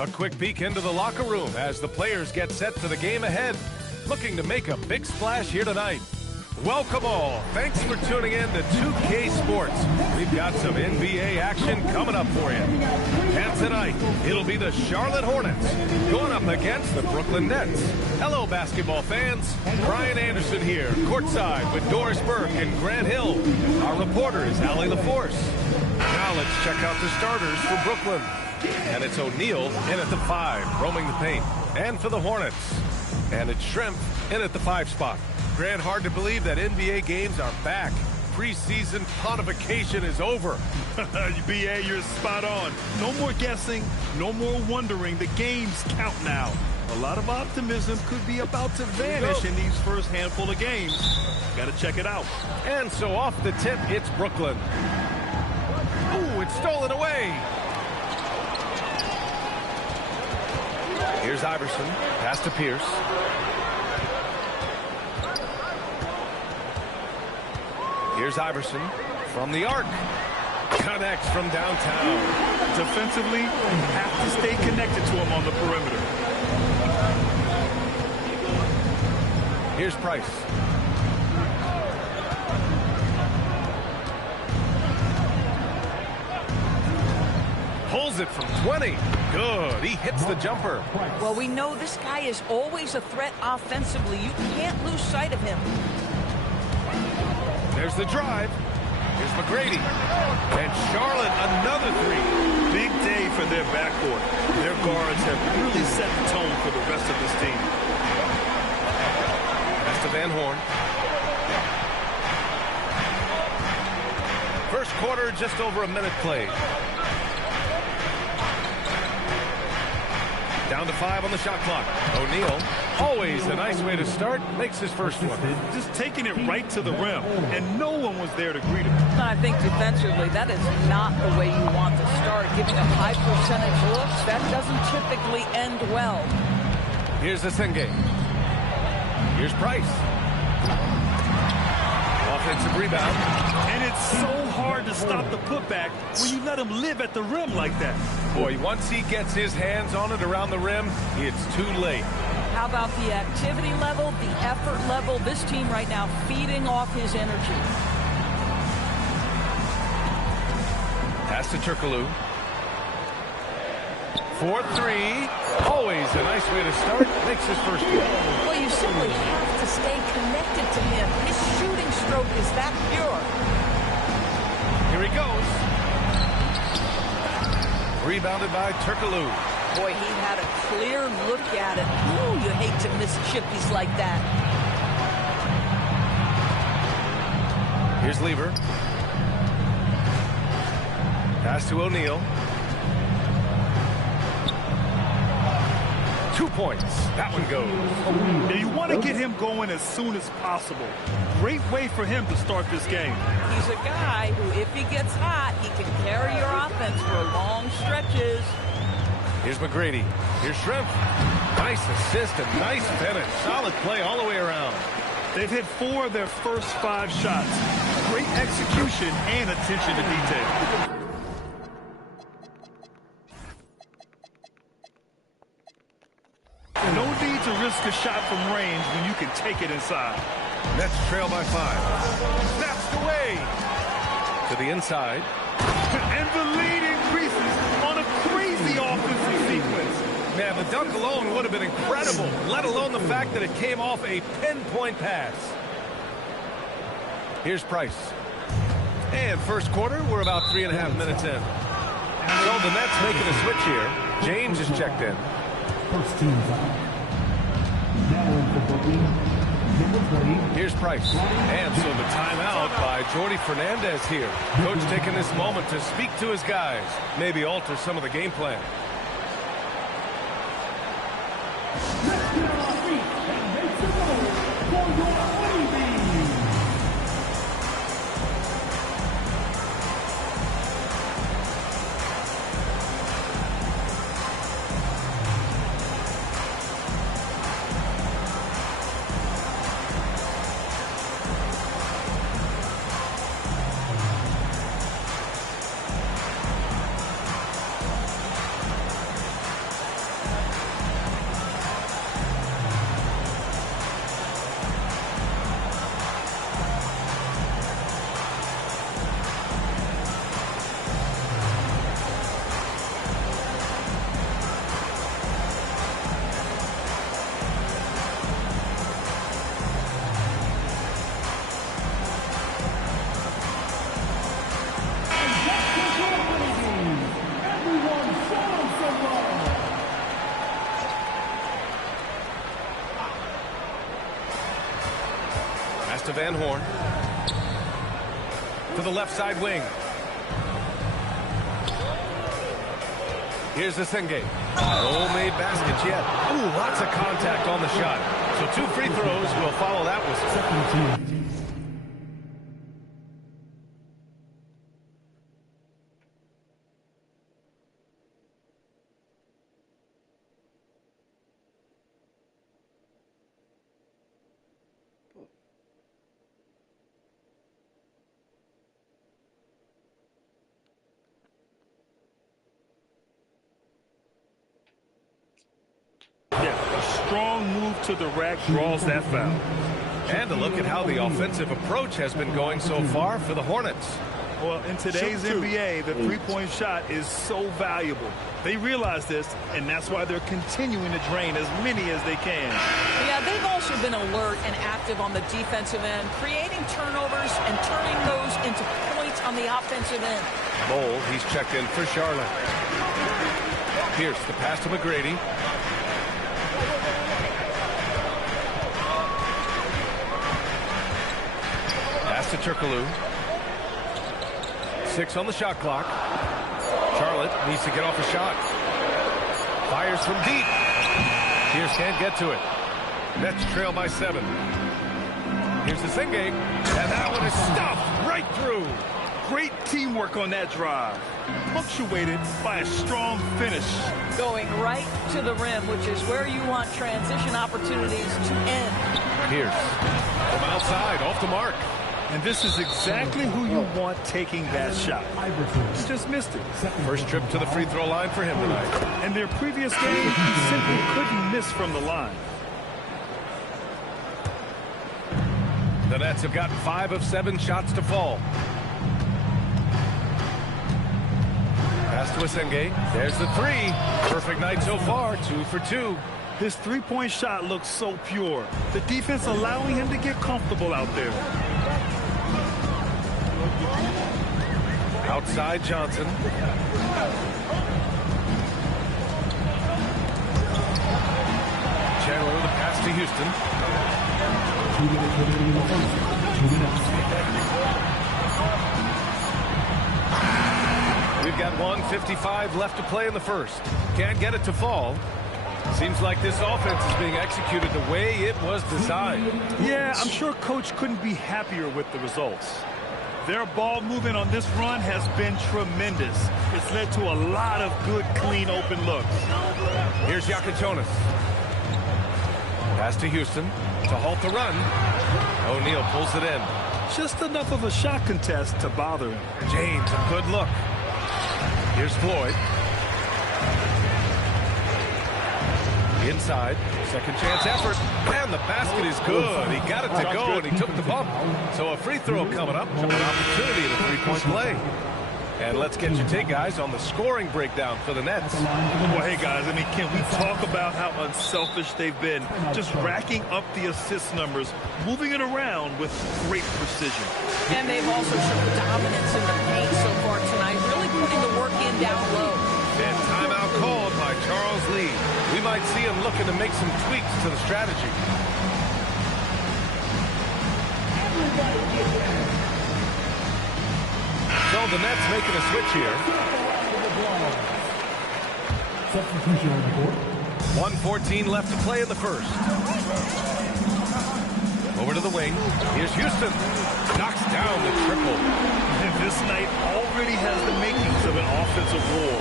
A quick peek into the locker room as the players get set for the game ahead. Looking to make a big splash here tonight. Welcome all. Thanks for tuning in to 2K Sports. We've got some NBA action coming up for you. And tonight, it'll be the Charlotte Hornets going up against the Brooklyn Nets. Hello, basketball fans. Brian Anderson here, courtside with Doris Burke and Grant Hill. Our reporter is Allie LaForce. Now let's check out the starters for Brooklyn. And it's O'Neal in at the 5, roaming the paint. And for the Hornets. And it's Shrimp in at the 5 spot. Grant, hard to believe that NBA games are back. Preseason pontification is over. BA, you're spot on. No more guessing, no more wondering. The games count now. A lot of optimism could be about to vanish in these first handful of games. Got to check it out. And so off the tip, it's Brooklyn. Ooh, it's stolen away. Here's Iverson, pass to Pierce. Here's Iverson from the arc. Connects from downtown. Defensively, you have to stay connected to him on the perimeter. Here's Price. Pulls it from 20. Good. He hits the jumper. Well, we know this guy is always a threat offensively. You can't lose sight of him. There's the drive. Here's McGrady. And Charlotte, another 3. Big day for their backcourt. Their guards have really set the tone for the rest of this team. That's to Van Horn. First quarter, just over a minute played. Down to 5 on the shot clock. O'Neal, always a nice way to start, makes his first one. Just taking it right to the rim, and no one was there to greet him. I think defensively, that is not the way you want to start. Giving up high percentage looks, that doesn't typically end well. Here's the Senge. Here's Price. Offensive rebound. And it's so hard to stop the putback when you let him live at the rim like that. Boy, once he gets his hands on it around the rim, it's too late. How about the activity level, the effort level? This team right now feeding off his energy. Pass to Turkoglu. 4-3. Always a nice way to start. Makes his first one. Well, you simply have to stay connected to him. His shooting stroke is that pure. Here he goes. Rebounded by Turkoglu. Boy, he had a clear look at it. Ooh, you hate to miss chippies like that. Here's Lever. Pass to O'Neal. 2 points. That one goes. Now you want to get him going as soon as possible. Great way for him to start this game. He's a guy who, if he gets hot, he can carry your offense for long stretches. Here's McGrady. Here's Shrimp. Nice assist and nice finish. Solid play all the way around. They've hit 4 of their first 5 shots. Great execution and attention to detail. No need to risk a shot from range when you can take it inside. Nets trail by 5. Snaps away. To the inside. And the lead increases on a crazy offensive sequence. Man, the dunk alone would have been incredible, let alone the fact that it came off a pinpoint pass. Here's Price. And first quarter, we're about 3.5 minutes in. So the Nets making a switch here. James is checked in. First team foul. Now in for booking, number 20. Here's Price. And so the timeout by Jordy Fernandez here. Coach taking this moment to speak to his guys. Maybe alter some of the game plan. Let's get on our feet and make some noise for your ladies. To Van Horn. To the left side wing. Here's the Senge. No made baskets yet. Ooh, lots of contact on the shot. So 2 free throws will follow that whistle. Yeah, a strong move to the rack draws that foul. And a look at how the offensive approach has been going so far for the Hornets. Well, in today's NBA, the three-point shot is so valuable. They realize this, and that's why they're continuing to drain as many as they can. Yeah, they've also been alert and active on the defensive end, creating turnovers and turning those into points on the offensive end. Bowl, he's checked in for Charlotte. Pierce, the pass to McGrady. Pass to Turkoglu. 6 on the shot clock. Charlotte needs to get off a shot. Fires from deep. Pierce can't get to it. Nets trail by 7. Here's the Senge. And that one is stuffed right through. Great teamwork on that drive. Punctuated by a strong finish. Going right to the rim, which is where you want transition opportunities to end. Pierce from outside, off the mark. And this is exactly who you want taking that shot. He just missed it. First trip to the free throw line for him tonight. In their previous game, he simply couldn't miss from the line. The Nets have gotten 5 of 7 shots to fall. Pass to Asenge. There's the 3. Perfect night so far, 2 for 2. His three-point shot looks so pure. The defense allowing him to get comfortable out there. Outside Johnson. Chandler with a pass to Houston. We've got 1:55 left to play in the first. Can't get it to fall. Seems like this offense is being executed the way it was designed. Yeah, I'm sure Coach couldn't be happier with the results. Their ball movement on this run has been tremendous. It's led to a lot of good, clean, open looks. Here's Jonas. Pass to Houston to halt the run. O'Neal pulls it in. Just enough of a shot contest to bother him. James, a good look. Here's Floyd. Inside, second chance effort, and the basket is good. He got it to go, and he took the bump. So a free throw coming up, an opportunity at a three-point play. And let's get your take, guys, on the scoring breakdown for the Nets. Well, hey, guys, I mean, can we talk about how unselfish they've been? Just racking up the assist numbers, moving it around with great precision. And they've also shown dominance in the paint so far tonight, really putting the work in down low. And timeout called by Charles Lee. We might see him looking to make some tweaks to the strategy. So the Nets making a switch here. Substitution on the board. 1:14 left to play in the first. Over to the wing. Here's Houston. Knocks down the triple. And this night already has the makings of an offensive war.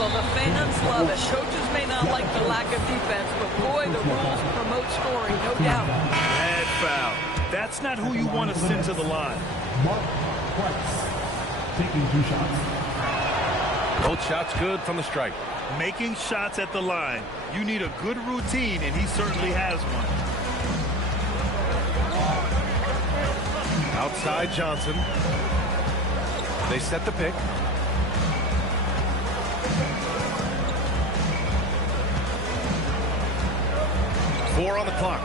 Well, the fans love it. Coaches may not like the lack of defense, but boy, the rules promote scoring, no doubt. Bad foul. That's not who you want to send to the line. Mark Price taking 2 shots. Both shots good from the stripe. Making shots at the line. You need a good routine, and he certainly has one. Outside Johnson. They set the pick. Four on the clock.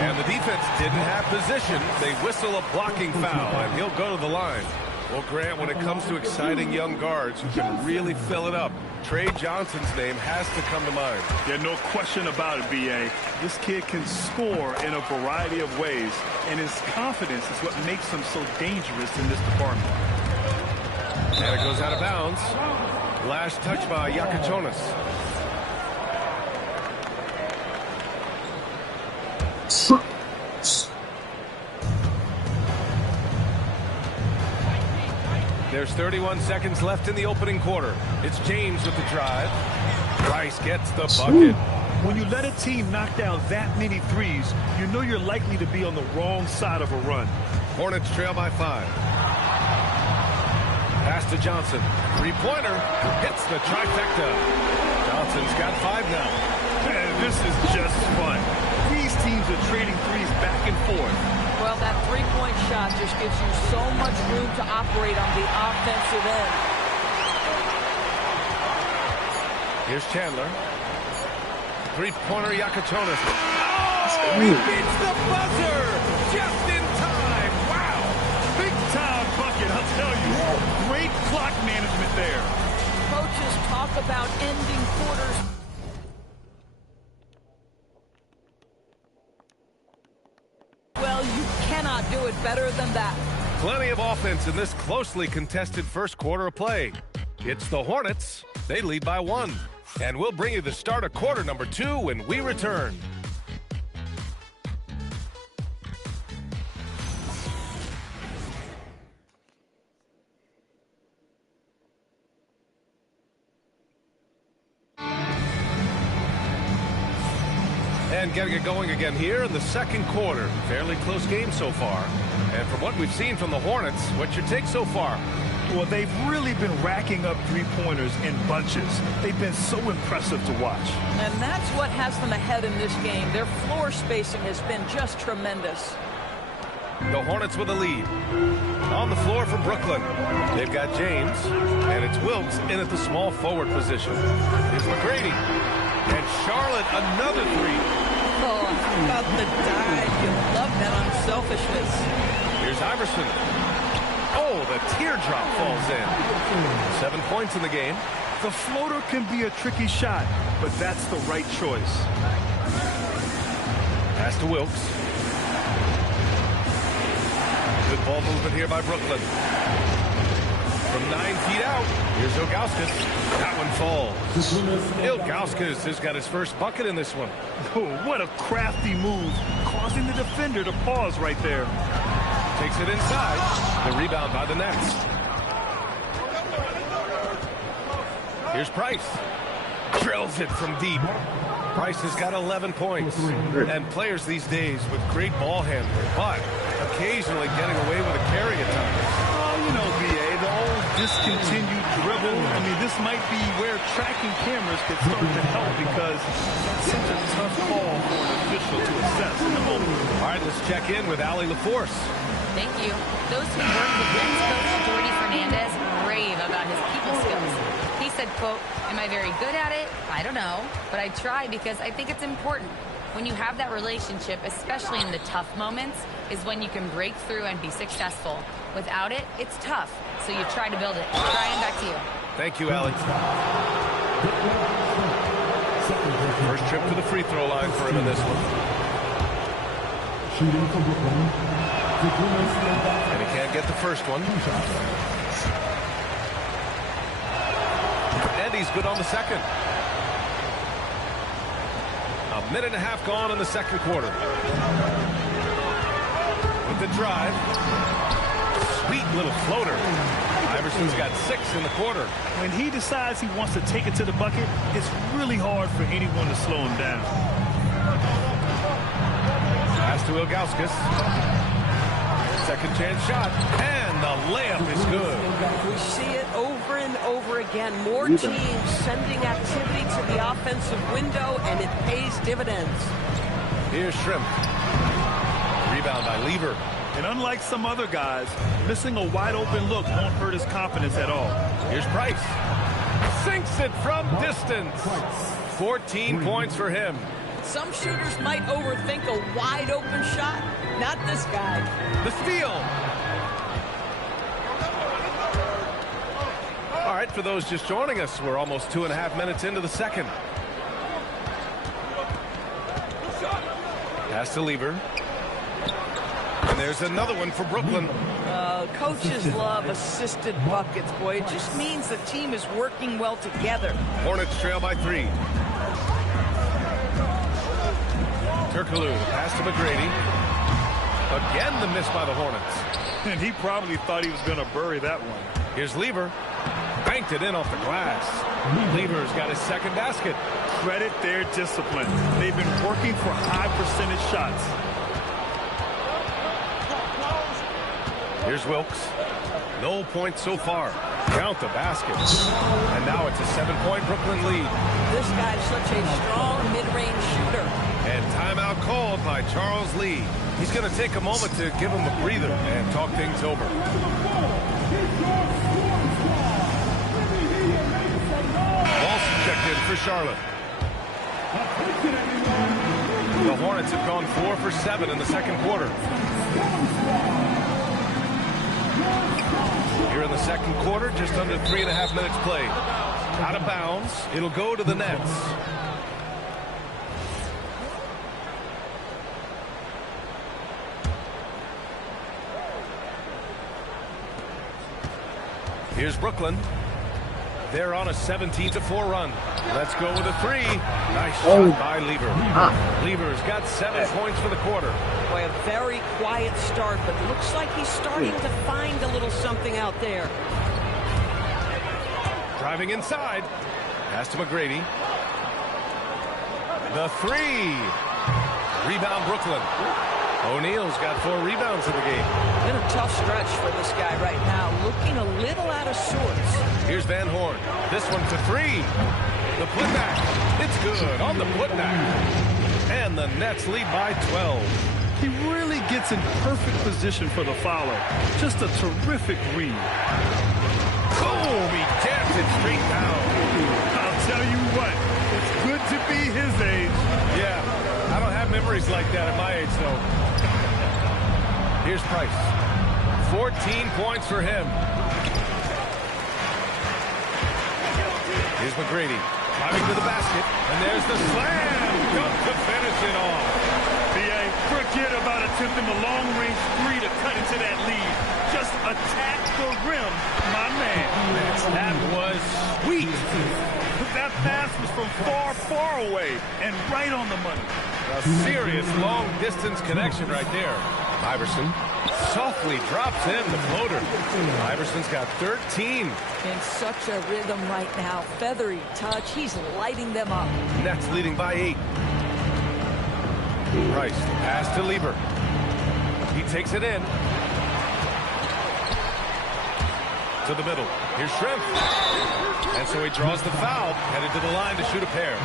And the defense didn't have position. They whistle a blocking foul, and he'll go to the line. Well, Grant, when it comes to exciting young guards who can really fill it up, Trey Johnson's name has to come to mind. Yeah, no question about it, B.A. This kid can score in a variety of ways, and his confidence is what makes him so dangerous in this department. And it goes out of bounds. Last touch by Yakachonis. There's 31 seconds left in the opening quarter. It's James with the drive. Price gets the bucket. When you let a team knock down that many threes, you know you're likely to be on the wrong side of a run. Hornets trail by 5. Pass to Johnson. Three-pointer. Hits the trifecta. Johnson's got 5 now. Man, this is just fun. These teams are trading threes back and forth. Well, that three-point shot just gives you so much room to operate on the offensive end. Here's Chandler. Three-pointer Yakachonis. Oh, he beats the buzzer just in time. Wow. Big-time bucket, I'll tell you. Great clock management there. Coaches talk about ending quarters. Well, you cannot do it better than that. Plenty of offense in this closely contested first quarter of play. It's the Hornets. They lead by 1. And we'll bring you the start of quarter number 2 when we return. And getting it going again here in the second quarter. Fairly close game so far. And from what we've seen from the Hornets, what's your take so far? Well, they've really been racking up three-pointers in bunches. They've been so impressive to watch. And that's what has them ahead in this game. Their floor spacing has been just tremendous. The Hornets with a lead. On the floor from Brooklyn. They've got James, and it's Wilkes in at the small forward position. Here's McGrady. And Charlotte, another three. Oh, how about the dive? You love that unselfishness. Here's Iverson. Oh, the teardrop falls in. 7 points in the game. The floater can be a tricky shot, but that's the right choice. Pass to Wilkes. Good ball movement here by Brooklyn. From 9 feet out, here's Ilgauskas. That one falls. Ilgauskas has got his first bucket in this one. Oh, what a crafty move, causing the defender to pause right there. Takes it inside. The rebound by the Nets. Here's Price. Drills it from deep. Price has got 11 points. And players these days with great ball handling, but occasionally getting away with a carry at times. Oh, you know, B.A., the old discontinued dribble. I mean, this might be where tracking cameras could start to help because it's such a tough call for an official to assess in the moment. All right, let's check in with Allie LaForce. Thank you. Those who work with men's coach Jordy Fernandez rave about his people skills. He said, quote, "Am I very good at it? I don't know, but I try because I think it's important. When you have that relationship, especially in the tough moments, is when you can break through and be successful. Without it, it's tough, so you try to build it." Brian, back to you. Thank you, Alex. First trip to the free throw line for him in this one. Shooting for Brooklyn. And he can't get the first one. And he's good on the second. A minute and a half gone in the second quarter. With the drive. Sweet little floater. Iverson's got 6 in the quarter. When he decides he wants to take it to the bucket, it's really hard for anyone to slow him down. Pass to Ilgauskas. Second chance shot. And the layup is good. We see it over and over again. More teams sending activity to the offensive window, and it pays dividends. Here's Shrimp. Rebound by Lever. And unlike some other guys, missing a wide-open look won't hurt his confidence at all. Here's Price. Sinks it from distance. 14 points for him. Some shooters might overthink a wide-open shot. Not this guy. The steal. All right, for those just joining us, we're almost 2.5 minutes into the second. Pass to Lever. And there's another one for Brooklyn. Coaches love assisted buckets, boy. It just means the team is working well together. Hornets trail by 3. Turkoglu, pass to McGrady. Again, the miss by the Hornets. And he probably thought he was going to bury that one. Here's Lever. Banked it in off the glass. Lever's got his second basket. Credit their discipline. They've been working for high percentage shots. Here's Wilkes. No points so far. Count the baskets. And now it's a 7-point Brooklyn lead. This guy's such a strong mid-range shooter. And timeout called by Charles Lee. He's going to take a moment to give him a breather and talk things over. Walsh checked in for Charlotte. The Hornets have gone 4 for 7 in the second quarter. Here in the second quarter, just under 3.5 minutes played. Out of bounds. It'll go to the Nets. Here's Brooklyn. They're on a 17-4 run. Let's go with a 3. Nice shot by Lever. Lever's got 7 points for the quarter. Boy, a very quiet start, but looks like he's starting to find a little something out there. Driving inside. Pass to McGrady. The 3. Rebound Brooklyn. O'Neal's got 4 rebounds in the game. Been a tough stretch for this guy right now, looking a little out of sorts. Here's Van Horn. This one for 3. The putback. It's good on the putback. And the Nets lead by 12. He really gets in perfect position for the follow. Just a terrific read. Boom! He jams it straight down. I'll tell you what, it's good to be his age. Yeah, I don't have memories like that at my age, though. Here's Price. 14 points for him. Here's McGrady. Driving to the basket. And there's the slam. Dunk to finish it off. PA, forget about attempting the long-range 3 to cut into that lead. Just attack the rim, my man. That was sweet. That pass was from far, far away and right on the money. A serious long-distance connection right there. Iverson softly drops in the floater. Iverson's got 13. In such a rhythm right now. Feathery touch. He's lighting them up. Nets leading by 8. Price, pass to Lever. He takes it in. To the middle. Here's Shrimp. And so he draws the foul. Headed to the line to shoot a pair.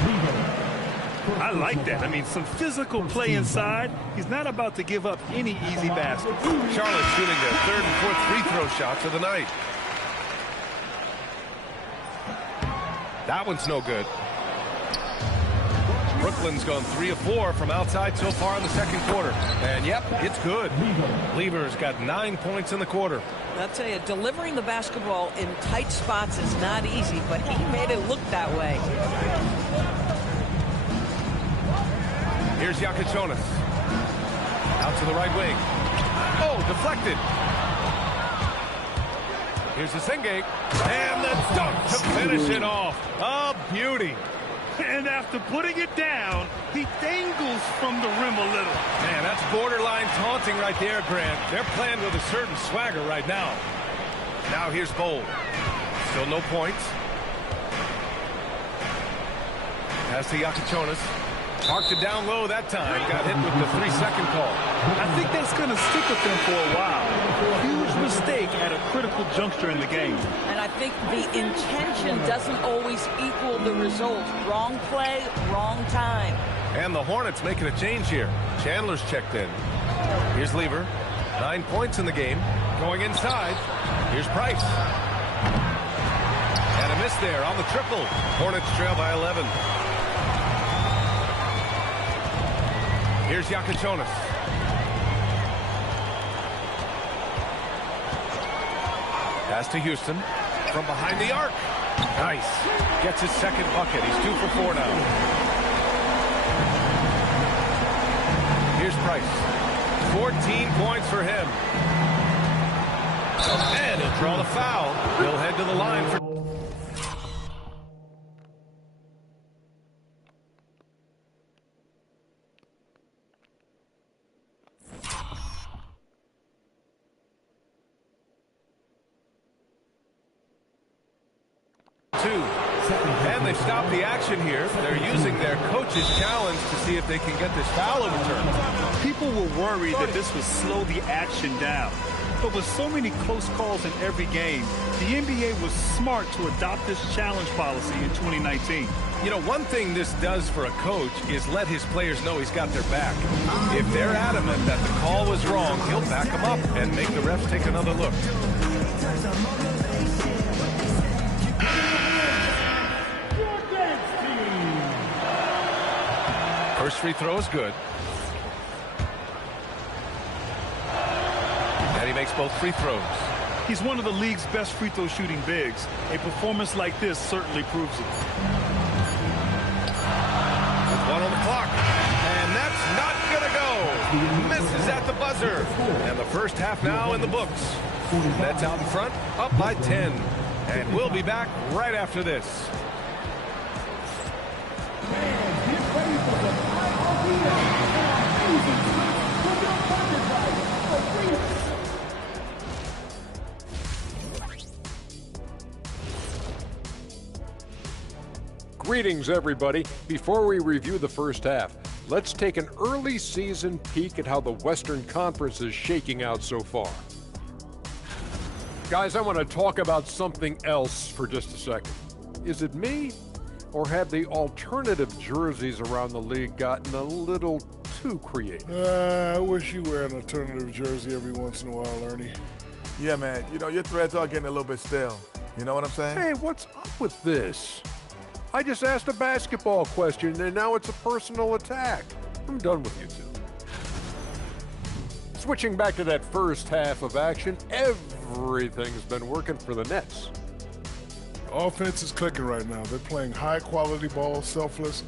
I like that. I mean, some physical play inside. He's not about to give up any easy baskets. Charlotte shooting their 3rd and 4th free throw shots of the night. That one's no good. Brooklyn's gone 3 of 4 from outside so far in the second quarter. And yep, it's good. Lever's got 9 points in the quarter. I'll tell you, delivering the basketball in tight spots is not easy, but he made it look that way. Here's Yakachonis. Out to the right wing. Oh, deflected. Here's the Singate. And the dunk to finish it off. A beauty. And after putting it down, he dangles from the rim a little. Man, that's borderline taunting right there, Grant. They're playing with a certain swagger right now. Now here's Bold. Still no points. Pass to Yakachonis. Parked it down low that time. Got hit with the 3-second call. I think that's going to stick with them for a while. Huge mistake at a critical juncture in the game. And I think the intention doesn't always equal the result. Wrong play, wrong time. And the Hornets making a change here. Chandler's checked in. Here's Lever. 9 points in the game. Going inside. Here's Price. And a miss there on the triple. Hornets trail by 11. Here's Yakachonis. Pass to Houston. From behind the arc. Nice. Gets his second bucket. He's 2 for 4 now. Here's Price. 14 points for him. And he'll draw the foul. He'll head to the line for... And they've stopped the action here. They're using their coach's challenge to see if they can get this foul overturned. People were worried that this would slow the action down. But with so many close calls in every game, the NBA was smart to adopt this challenge policy in 2019. You know, one thing this does for a coach is let his players know he's got their back. If they're adamant that the call was wrong, he'll back them up and make the refs take another look. First free throw is good. And he makes both free throws. He's one of the league's best free throw shooting bigs. A performance like this certainly proves it. With 1 on the clock. And that's not going to go. Misses at the buzzer. And the first half now in the books. Nets out in front, up by 10. And we'll be back right after this. Greetings, everybody. Before we review the first half, let's take an early season peek at how the Western Conference is shaking out so far. Guys, I want to talk about something else for just a second. Is it me, or have the alternative jerseys around the league gotten a little too creative? I wish you wear an alternative jersey every once in a while, Ernie. Yeah, man. You know, your threads are getting a little bit stale. You know what I'm saying? Hey, what's up with this? I just asked a basketball question, and now it's a personal attack. I'm done with you two. Switching back to that first half of action, everything's been working for the Nets. Offense is clicking right now. They're playing high-quality ball, selfless.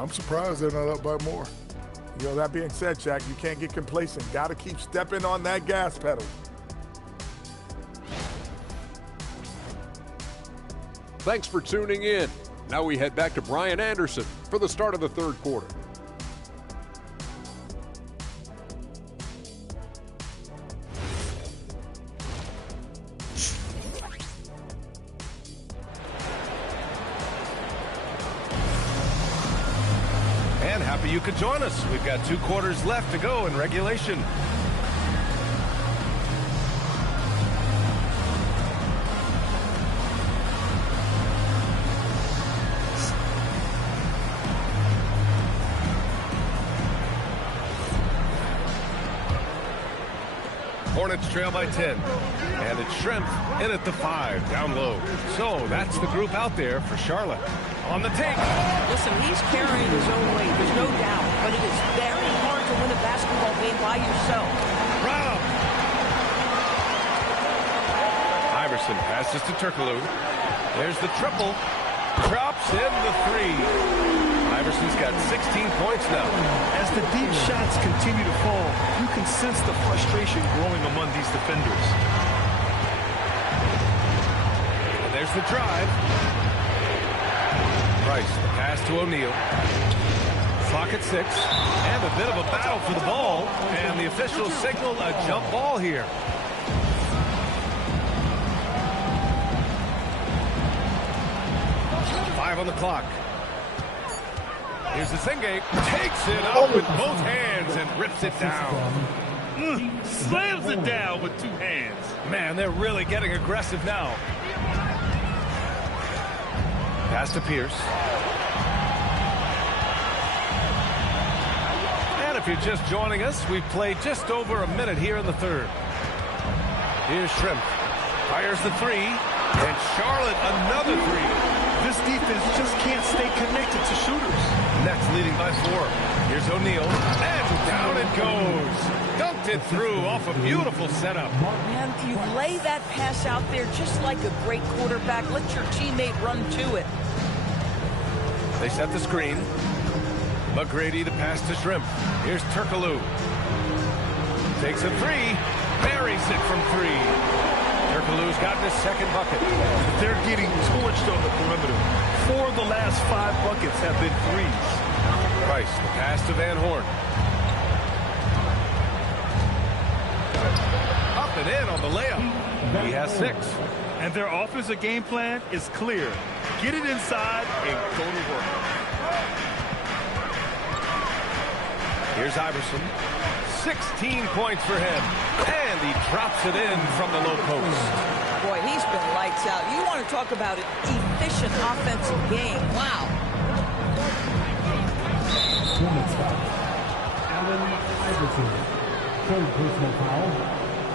I'm surprised they're not up by more. You know, that being said, Shaq, you can't get complacent. Got to keep stepping on that gas pedal. Thanks for tuning in. Now we head back to Brian Anderson for the start of the third quarter. And happy you could join us. We've got 2 quarters left to go in regulation. Hornets trail by 10. And it's Schrempf in at the 5, down low. So that's the group out there for Charlotte. On the take. Listen, he's carrying his own weight, there's no doubt. But it is very hard to win a basketball game by yourself. Brown. Iverson passes to Turkoglu. There's the triple. Drops in the three. Iverson's got 16 points now. As the deep shots continue to fall, you can sense the frustration growing among these defenders. And there's the drive. Price, the pass to O'Neal. Clock at 6. And a bit of a battle for the ball. And the officials signal a jump ball here. On the clock. Here's the Senge. Takes it up with both hands and rips it down. Slams it down with 2 hands. Man, they're really getting aggressive now. Pass to Pierce. And if you're just joining us, we've played just over a minute here in the third. Here's Shrimp. Fires the three. And Charlotte another three. This defense just can't stay connected to shooters. Nets leading by 4. Here's O'Neal. And down it goes. Dunked it through off a beautiful setup. Man, you lay that pass out there just like a great quarterback. Let your teammate run to it. They set the screen. McGrady to pass to Shrimp. Here's Turkoglu. Takes a three. Buries it from 3. Turkoglu's gotten his second bucket. They're getting torched on the perimeter. 4 of the last 5 buckets have been threes. Price, the pass to Van Horn. Up and in on the layup. He has 6. And their offensive game plan is clear. Get it inside and go to work. Here's Iverson. 16 points for him. And he drops it in from the low post. Boy, he's been lights out. You want to talk about an efficient offensive game. Wow. Women's foul. Allen Iverson. Third personal foul.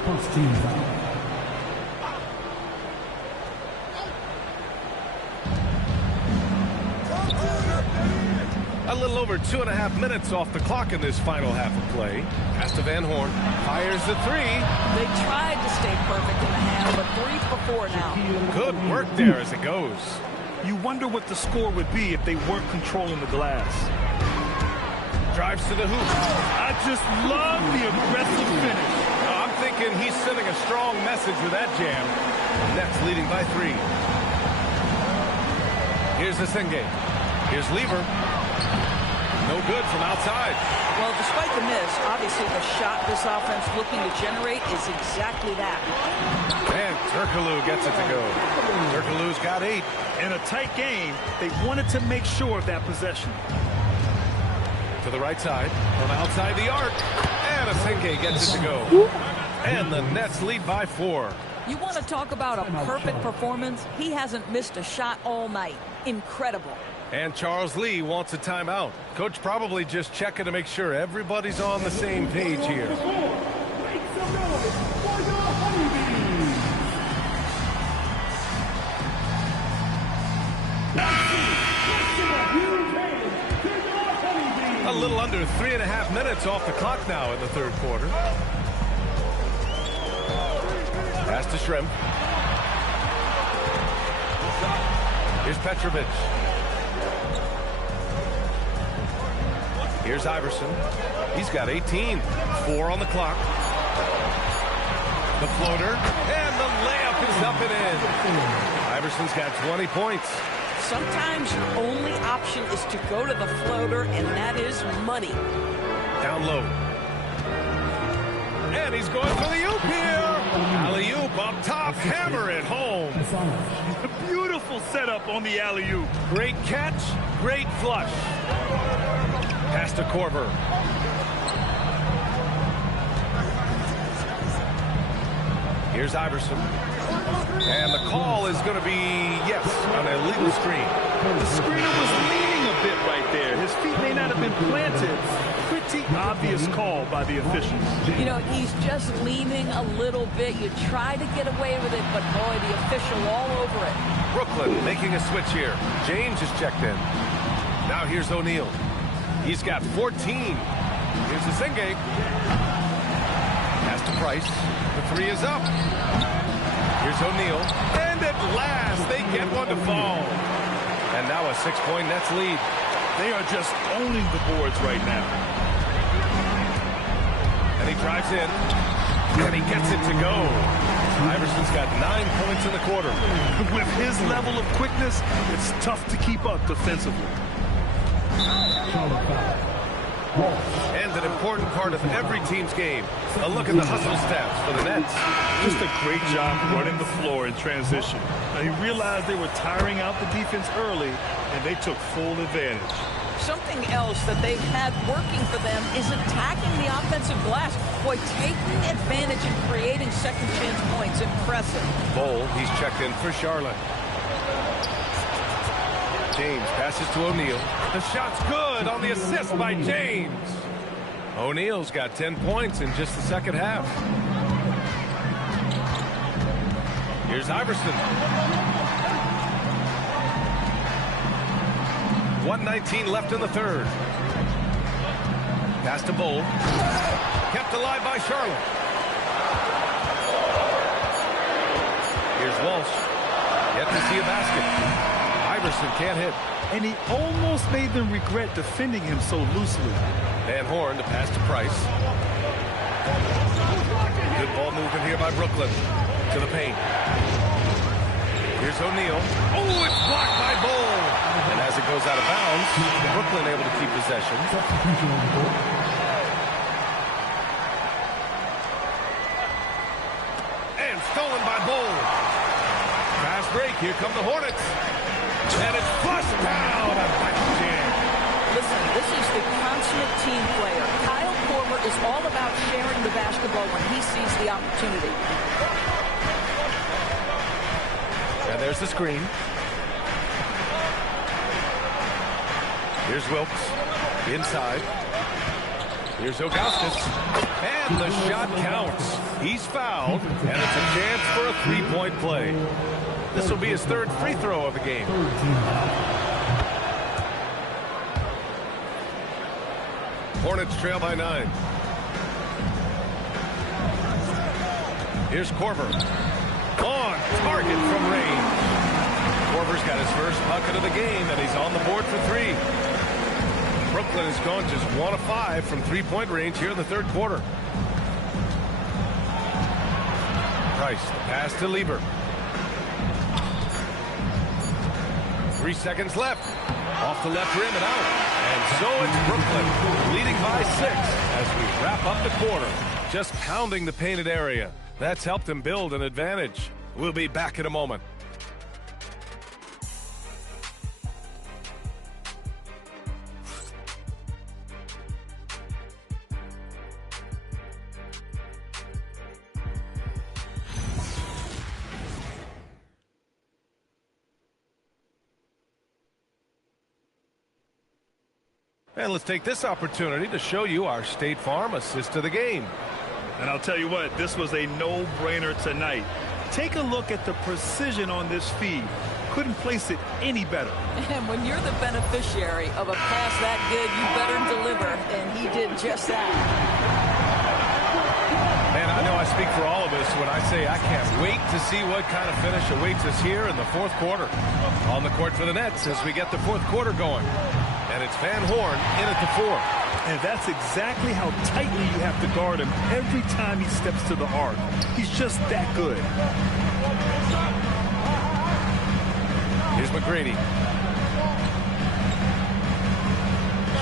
First team foul. A little over 2.5 minutes off the clock in this final half of play. Pass to Van Horn. Fires the three. They tried to stay perfect in the half, but 3 for 4 now. Good work there as it goes. You wonder what the score would be if they weren't controlling the glass. Drives to the hoop. I just love the aggressive finish. I'm thinking he's sending a strong message with that jam. Nets leading by 3. Here's the Senge. Here's Lever. No good from outside. Well, despite the miss, obviously the shot this offense looking to generate is exactly that. And Turkoglu gets it to go. Turkoglu's got 8. In a tight game, they wanted to make sure of that possession. To the right side, from outside the arc. And Asenge gets it to go. And the Nets lead by 4. You want to talk about a perfect performance? He hasn't missed a shot all night. Incredible. And Charles Lee wants a timeout. Coach probably just checking to make sure everybody's on the same page here. Make some noise for your honeybees. A little under 3.5 minutes off the clock now in the third quarter. Pass to Shrimp. Here's Petrovic. Here's Iverson. He's got 18. 4 on the clock. The floater. And the layup is up and in. Iverson's got 20 points. Sometimes your only option is to go to the floater, and that is money. Down low. And he's going for the oop here. Alley-oop up top. Hammer it home. Beautiful setup on the alley-oop. Great catch. Great flush. Pass to Korver. Here's Iverson. And the call is going to be, yes, an illegal screen. The screener was leaning a bit right there. His feet may not have been planted. Pretty obvious call by the officials. You know, he's just leaning a little bit. You try to get away with it, but boy, the official all over it. Brooklyn making a switch here. James is checked in. Now here's O'Neal. He's got 14. Here's the Senge. Pass to Price. The three is up. Here's O'Neal. And at last, they get one to fall. And now a 6-point Nets lead. They are just owning the boards right now. And he drives in. And he gets it to go. Iverson's got 9 points in the quarter. With his level of quickness, it's tough to keep up defensively. And an important part of every team's game. A look at the hustle stats for the Nets. Just a great job running the floor in transition. Now, he realized they were tiring out the defense early, and they took full advantage. Something else that they've had working for them is attacking the offensive glass. Boy, taking advantage and creating second chance points. Impressive. Bol, he's checked in for Charlotte. James passes to O'Neal. The shot's good on the assist by James. O'Neal's got 10 points in just the second half. Here's Iverson. 1:19 left in the third. Pass to Bol. Kept alive by Charlotte. Here's Walsh. Yet to see a basket. Iverson can't hit. And he almost made them regret defending him so loosely. Van Horn to pass to Price. Good ball movement here by Brooklyn. To the paint. Here's O'Neal. Oh, it's blocked by Bol. And as it goes out of bounds, Brooklyn able to keep possession. And stolen by Bol. Fast break. Here come the Hornets. And it's flushed down. Listen, this is the consummate team player. Kyle Korver is all about sharing the basketball when he sees the opportunity. And there's the screen. Here's Wilkes. Inside. Here's Ilgauskas. And the shot counts. He's fouled. And it's a chance for a three-point play. This will be his third free throw of the game. Hornets trail by 9. Here's Korver. On target from range. Korver's got his first bucket of the game, and he's on the board for 3. Brooklyn has gone just 1 of 5 from three-point range here in the third quarter. Price, the pass to Lieber. 3 seconds left. Off the left rim and out. And so it's Brooklyn leading by 6 as we wrap up the quarter. Just pounding the painted area. That's helped them build an advantage. We'll be back in a moment. And let's take this opportunity to show you our State Farm assist to the game. And I'll tell you what, this was a no-brainer tonight. Take a look at the precision on this feed. Couldn't place it any better. And when you're the beneficiary of a pass that good, you better deliver. And he did just that. Man, I know I speak for all of us when I say I can't wait to see what kind of finish awaits us here in the fourth quarter. On the court for the Nets as we get the fourth quarter going. And it's Van Horn in at the 4. And that's exactly how tightly you have to guard him every time he steps to the arc. He's just that good. Here's McGrady.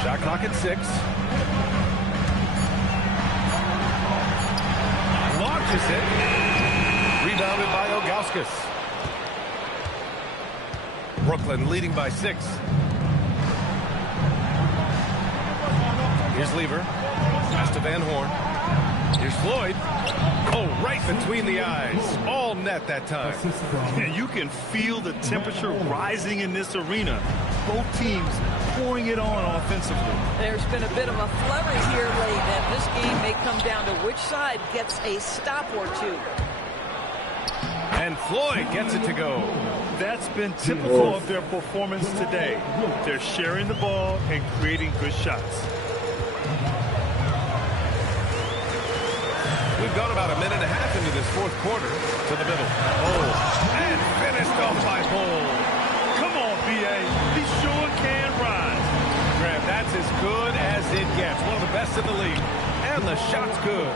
Shot clock at 6. Launches it. Rebounded by Ilgauskas. Brooklyn leading by 6. Here's Lieber. Pass to Van Horn. Here's Floyd. Oh, right between the eyes. All net that time. And you can feel the temperature rising in this arena. Both teams pouring it on offensively. There's been a bit of a flurry here late, and this game may come down to which side gets a stop or two. And Floyd gets it to go. That's been typical of their performance today. They're sharing the ball and creating good shots. We've gone about a minute and a half into this fourth quarter. To the middle. And finished off by Bull. Come on, B.A. He sure can rise. Graham, that's as good as it gets. One of the best in the league. And the shot's good.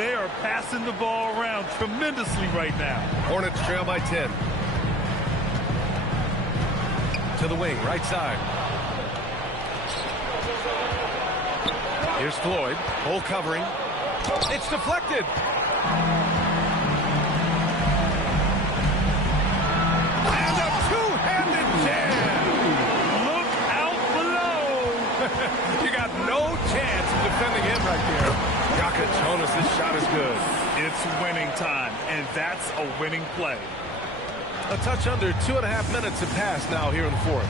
They are passing the ball around tremendously right now. Hornets trail by 10. To the wing, right side. Here's Floyd. Hole covering. It's deflected. And a two-handed jam. Look out below. You got no chance of defending him right there. Jonas' shot is good. It's winning time, and that's a winning play. A touch under 2.5 minutes have passed now here in the fourth.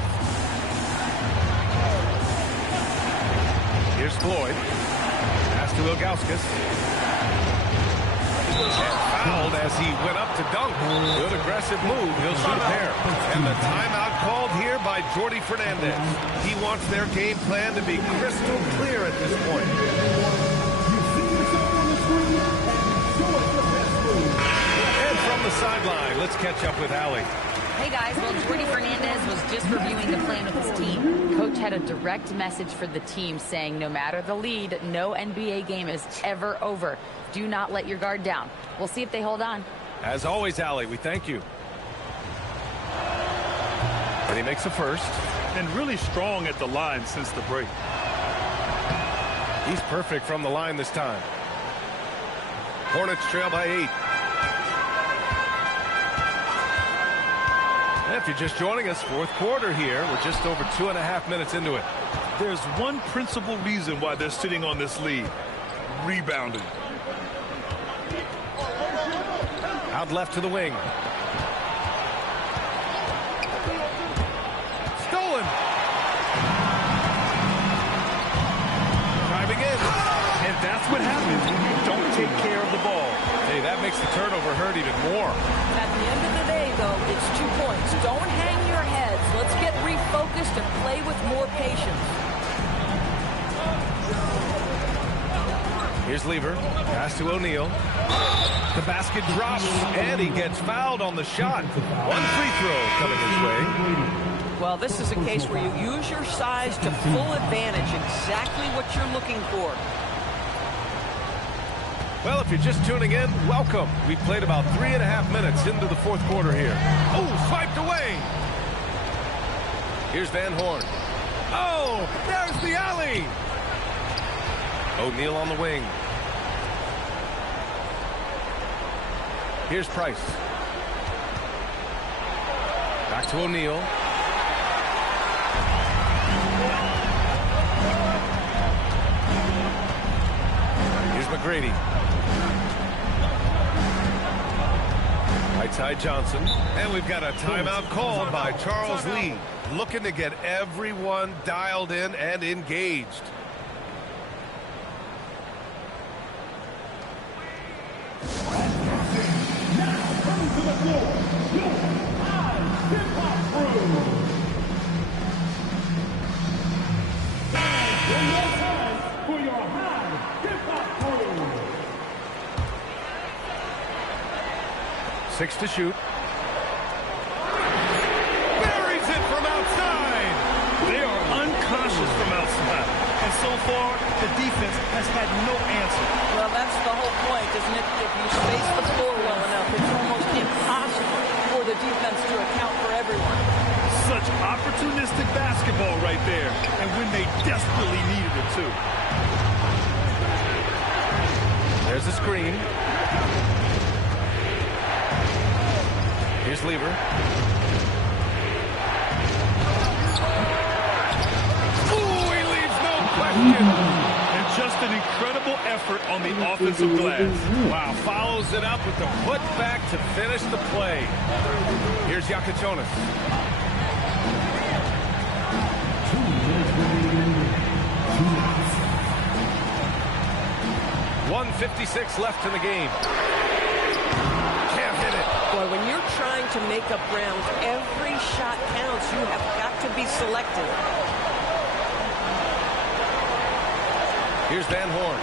Here's Floyd. Pass to Ilgauskas. And fouled as he went up to dunk. Good aggressive move. He'll shoot a pair. And the timeout called here by Jordi Fernandez. He wants their game plan to be crystal clear at this point. And from the sideline, let's catch up with Allie. Hey guys, well, Jordi Fernandez was just reviewing the plan with his team. Coach had a direct message for the team saying no matter the lead, no NBA game is ever over. Do not let your guard down. We'll see if they hold on. As always, Allie, we thank you. And he makes a first. And really strong at the line since the break. He's perfect from the line this time. Hornets trail by 8. If you're just joining us, fourth quarter here. We're just over 2.5 minutes into it. There's one principal reason why they're sitting on this lead. Rebounding. Out left to the wing. Stolen. Driving in. And that's what happens when you don't take care of the ball. Hey, that makes the turnover hurt even more. At the end of the day, though, it's 2 points. Don't hang your heads. Let's get refocused and play with more patience. Here's Lever. Pass to O'Neal. The basket drops, and he gets fouled on the shot. One free throw coming his way. Well, this is a case where you use your size to full advantage. Exactly what you're looking for. Well, if you're just tuning in, welcome. We've played about 3.5 minutes into the fourth quarter here. Oh, swiped away. Here's Van Horn. Oh, there's the alley. O'Neal on the wing. Here's Price. Back to O'Neal. Here's McGrady. Right side Johnson. And we've got a timeout called by Charles Lee. Looking to get everyone dialed in and engaged. For your high hip-hop crew. 6 to shoot. Buries it from outside. They are unconscious from outside. And so far, the defense has had no answer. Well, that's the whole point, isn't it? If you space the floor well enough, it's almost impossible for the defense to account for everyone. Such opportunistic basketball right there. And when they desperately needed it, too. There's the screen. Here's Lever. Ooh, he leaves no question. And just an incredible effort on the offensive glass. Wow, follows it up with the putback to finish the play. Here's Jonas. 1:56 left in the game. Can't hit it. Boy, when you're trying to make up ground, every shot counts. You have got to be selective. Here's Van Horn.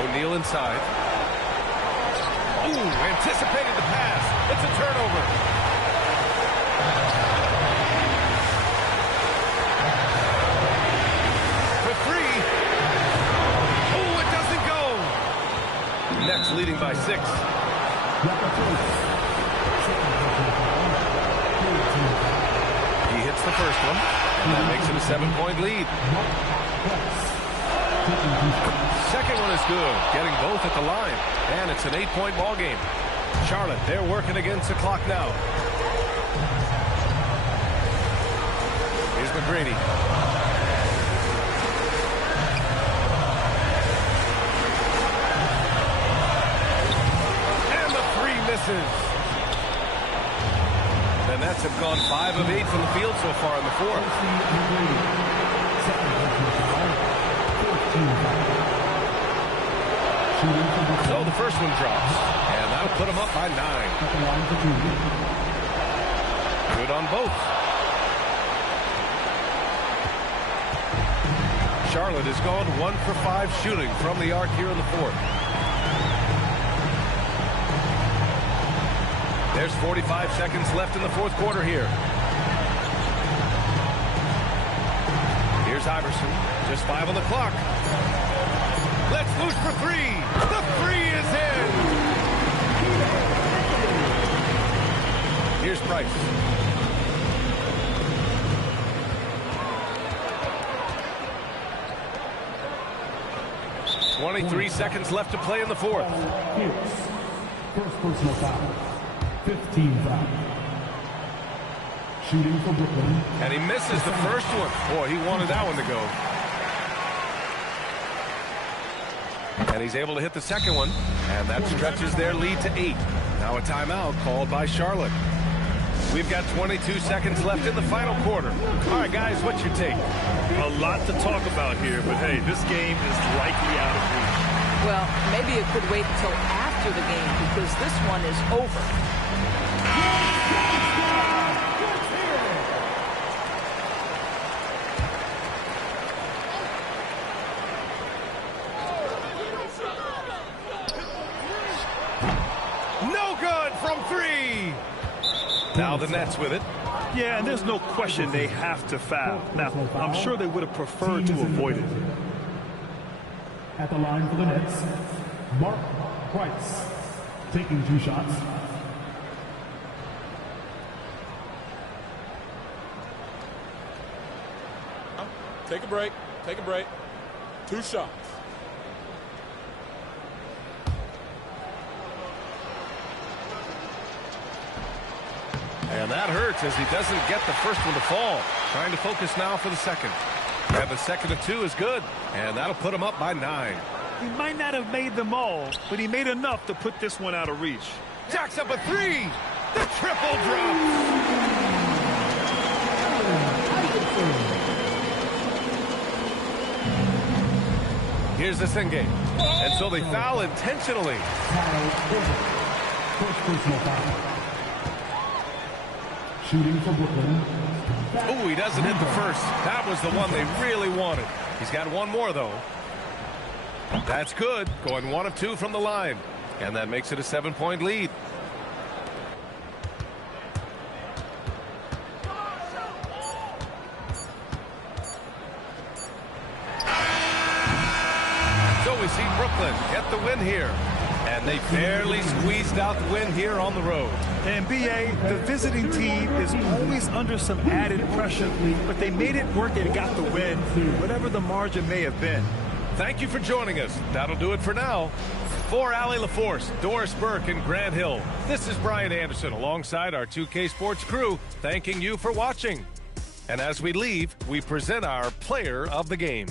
O'Neal inside. Ooh, anticipated the pass. It's a turnover. For three. Ooh, it doesn't go. Nets leading by 6. He hits the first one, and that makes it a 7-point lead. Second one is good, getting both at the line, and it's an 8-point ball game. Charlotte, they're working against the clock now. Here's McGrady. And the 3 misses. The Nets have gone 5 of 8 from the field so far in the fourth. So the first one drops, and that'll put them up by 9. Good on both. Charlotte has gone 1 for 5 shooting from the arc here in the fourth. There's 45 seconds left in the fourth quarter here. Here's Iverson. Just 5 on the clock. Let's loose for 3. The 3 is in. Here's Price. .23 seconds left to play in the fourth. First personal foul. 15 foul. Shooting for Brooklyn. And he misses the first one. Boy, he wanted that one to go. And he's able to hit the second one. And that stretches their lead to 8. Now a timeout called by Charlotte. We've got 22 seconds left in the final quarter. All right, guys, what's your take? A lot to talk about here, but hey, this game is likely out of reach. Well, maybe it could wait until after the game because this one is over. No good from 3. Now the Nets with it. Yeah, and there's no question they have to foul. Now, I'm sure they would have preferred to avoid it. At the line for the Nets, Mark Price, taking 2 shots. Take a break. Take a break. 2 shots. And that hurts as he doesn't get the first one to fall. Trying to focus now for the second. And the second of 2 is good. And that'll put him up by 9. He might not have made them all, but he made enough to put this one out of reach. Jacks up a 3. The triple drop. Here's the Singh game. And so they foul intentionally. First personal foul. Shooting for Brooklyn. Oh, he doesn't hit the first. That was the one they really wanted. He's got one more, though. That's good. Going 1 of 2 from the line. And that makes it a 7-point lead. So we see Brooklyn get the win here. And they barely squeezed out the win here on the road. And B.A., the visiting team is always under some added pressure, but they made it work and got the win, whatever the margin may have been. Thank you for joining us. That'll do it for now. For Allie LaForce, Doris Burke, and Grant Hill, this is Brian Anderson alongside our 2K Sports crew, thanking you for watching. And as we leave, we present our player of the game.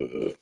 Uh-uh.